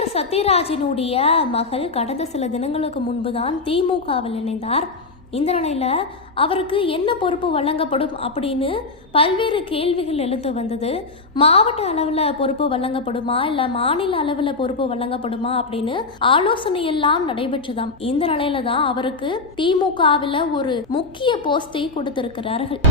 தலைவர் சத்யராஜினுடைய மகள் கடந்த சில தினங்களுக்கு முன்பு தான் திமுகவில் இணைந்தார். இந்த நிலையில் அவருக்கு என்ன பொறுப்பு வழங்கப்படும் அப்படின்னு பல்வேறு கேள்விகள் எழுந்து வந்தது. மாவட்ட அளவில் பொறுப்பு வழங்கப்படுமா? இல்லை மாநில அளவில் பொறுப்பு வழங்கப்படுமா அப்படின்னு ஆலோசனை எல்லாம் நடைபெற்றதாம். இந்த நிலையில தான் அவருக்கு திமுகவில் ஒரு முக்கிய போஸ்டை கொடுத்திருக்கிறார்கள்.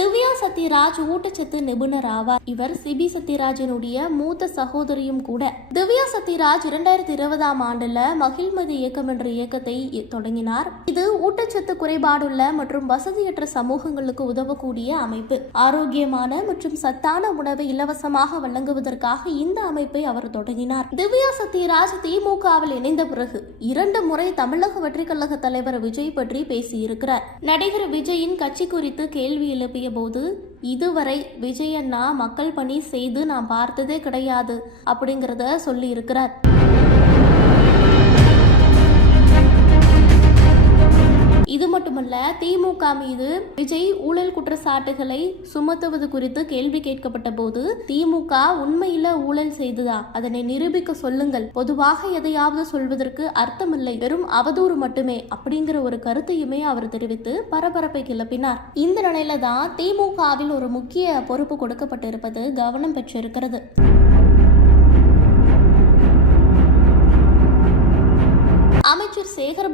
திவ்யா சத்யராஜ் ஊட்டச்சத்து நிபுணர் ஆவார். இவர் சிபி சத்யராஜனுடைய மூத்த சகோதரியும் கூட. திவ்யா சத்யராஜ் இரண்டாயிரத்தி இருபதாம் ஆண்டுல மகிழ்மதி இயக்கம் என்ற இயக்கத்தை தொடங்கினார். இது ஊட்டச்சத்து குறைபாடுள்ள மற்றும் வசதியற்ற சமூகங்களுக்கு உதவக்கூடிய அமைப்பு. ஆரோக்கியமான மற்றும் சத்தான உணவை இலவசமாக வழங்குவதற்காக இந்த அமைப்பை அவர் தொடங்கினார். திவ்யா சத்யராஜ் திமுகவில் இணைந்த பிறகு இரண்டு முறை தமிழக வெற்றிக் கழக தலைவர் விஜய் பற்றி பேசியிருக்கிறார். நடிகர் விஜயின் கட்சி குறித்து கேள்வி எழுப்பிய போது இதுவரை விஜய் அண்ணா மக்கள் பணி செய்து நான் பார்த்ததே கிடையாது அப்படிங்கிறத சொல்லி இது மட்டுமல்ல திமுக மீது விஜய் ஊழல் குற்றச்சாட்டுகளை சுமத்துவது குறித்து கேள்வி கேட்கப்பட்ட போது திமுக உண்மையில ஊழல் செய்ததா? அதனை நிரூபிக்க சொல்லுங்கள். பொதுவாக எதையாவது சொல்வதற்கு அர்த்தமில்லை. வெறும் அவதூறு மட்டுமே அப்படிங்கிற ஒரு கருத்தையுமே அவர் தெரிவித்து பரபரப்பை கிளப்பினார். இந்த நிலையில தான் திமுகவில் ஒரு முக்கிய பொறுப்பு கொடுக்கப்பட்டிருப்பது கவனம் பெற்றிருக்கிறது.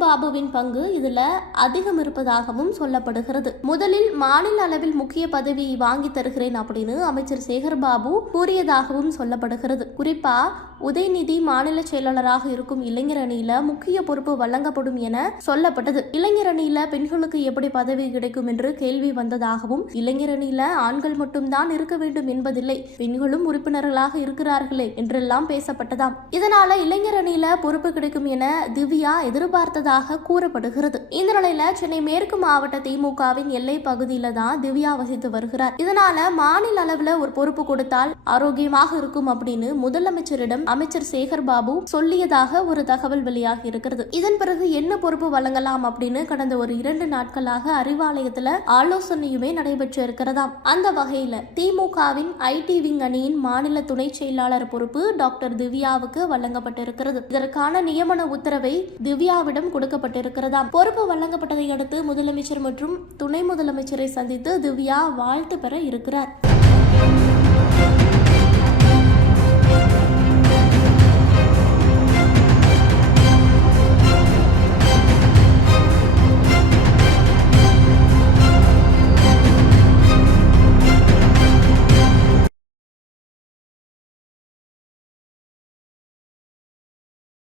பாபுவின் பங்கு இதுல அதிகம் இருப்பதாகவும் சொல்லப்படுகிறது. முதலில் மாநில அளவில் முக்கிய பதவி வாங்கி தருகிறேன் அப்படின்னு அமைச்சர் சேகர் பாபு கூறியதாகவும் சொல்லப்படுகிறது. குறிப்பா உதயநிதி மாநில செயலாளராக இருக்கும் இளைஞர் அணியில முக்கிய பொறுப்பு வழங்கப்படும் என சொல்லப்பட்டது. இளைஞர் அணியில பெண்களுக்கு எப்படி பதவி கிடைக்கும் என்று கேள்வி வந்ததாகவும் இளைஞர் அணியில ஆண்கள் மட்டும்தான் இருக்க வேண்டும் என்பதில்லை பெண்களும் உறுப்பினர்களாக இருக்கிறார்களே என்றெல்லாம் பேசப்பட்டதாம். இதனால இளைஞர் அணியில பொறுப்பு கிடைக்கும் என திவ்யா எதிர்பார்த்ததாக கூறப்படுகிறது. இந்த நிலையில சென்னை மேற்கு மாவட்ட திமுகவின் எல்லை பகுதியில தான் திவ்யா வசித்து வருகிறார். இதனால மாநில அளவுல ஒரு பொறுப்பு கொடுத்தால் ஆரோக்கியமாக இருக்கும் அப்படின்னு முதலமைச்சரிடம் அமைச்சர் சேகர் பாபு சொல்லியதாக ஒரு தகவல் வெளியாகி இருக்கிறது. இதன் பிறகு என்ன பொறுப்பு வழங்கலாம் அப்படின்னு கடந்த ஒரு இரண்டு நாட்களாக அறிவாலயத்துல ஆலோசனையுமே நடைபெற்று இருக்கிறதாம். அந்த வகையில திமுகவின் ஐடி விங் அணியின் மாநில துணை செயலாளர் பொறுப்பு டாக்டர் திவ்யாவுக்கு வழங்கப்பட்டிருக்கிறது. இதற்கான நியமன உத்தரவை திவ்யாவிடம் கொடுக்கப்பட்டிருக்கிறதாம். பொறுப்பு வழங்கப்பட்டதை அடுத்து முதலமைச்சர் மற்றும் துணை முதலமைச்சரை சந்தித்து திவ்யா வாழ்த்து பெற இருக்கிறார்.